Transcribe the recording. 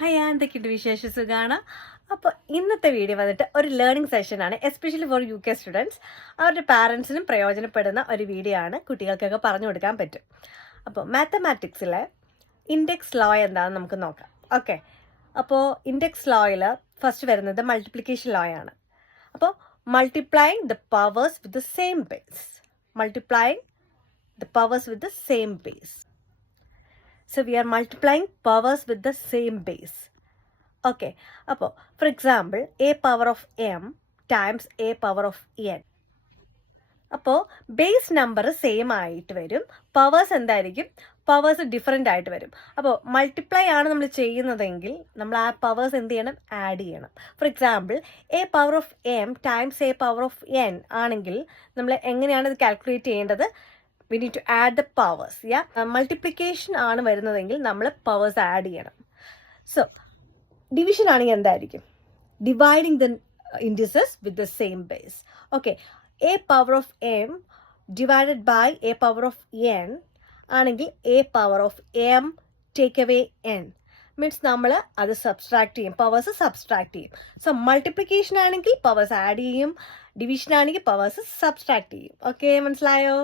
Hi, എന്തൊക്കെയുണ്ട് വിശേഷം? സുഖമാണ്. അപ്പോൾ ഇന്നത്തെ വീഡിയോ വന്നിട്ട് ഒരു ലേണിംഗ് സെഷനാണ്, എസ്പെഷ്യലി ഫോർ UK സ്റ്റുഡൻസ്. അവരുടെ പാരൻസിനും പ്രയോജനപ്പെടുന്ന ഒരു വീഡിയോ ആണ്. കുട്ടികൾക്കൊക്കെ പറഞ്ഞു കൊടുക്കാൻ പറ്റും. അപ്പോൾ മാത്തമാറ്റിക്സിലെ ഇൻഡെക്സ് ലോ എന്താണെന്ന് നമുക്ക് നോക്കാം. ഓക്കെ, അപ്പോൾ ഇൻഡെക്സ് ലോയിൽ ഫസ്റ്റ് വരുന്നത് മൾട്ടിപ്ലിക്കേഷൻ ലോ ആണ്. അപ്പോൾ multiplying the powers with the same base. Multiplying the powers with the same base. So we are multiplying powers with the same base. Okay, അപ്പോൾ for example a power of m times a power of n. അപ്പോൾ base number same ആയിട്ട് വരും, powers എന്തായിരിക്കും? Powers different ആയിട്ട് വരും. അപ്പോൾ multiply ആണ് നമ്മൾ ചെയ്യുന്നതെങ്കിൽ നമ്മൾ ആ പവേഴ്സ് എന്ത് ചെയ്യണം? ആഡ് ചെയ്യണം. For example A power of M times A power of N ആണെങ്കിൽ നമ്മൾ എങ്ങനെയാണ് ഇത് കാൽക്കുലേറ്റ് ചെയ്യേണ്ടത്? We need to add the powers. Yeah, multiplication ആണ് വരുന്നതെങ്കിൽ നമ്മൾ പവേഴ്സ് ആഡ് ചെയ്യണം. സോ ഡിവിഷൻ ആണെങ്കിൽ എന്തായിരിക്കും? Dividing the indices with the same base. Okay, A power of M divided by A power of N ആണെങ്കിൽ A power of M take away N means നമ്മൾ അത് subtract ചെയ്യും, powers subtract ചെയ്യും. So multiplication ആണെങ്കിൽ powers add ചെയ്യും, division ആണെങ്കിൽ powers subtract ചെയ്യും. Okay, മനസ്സിലായോ?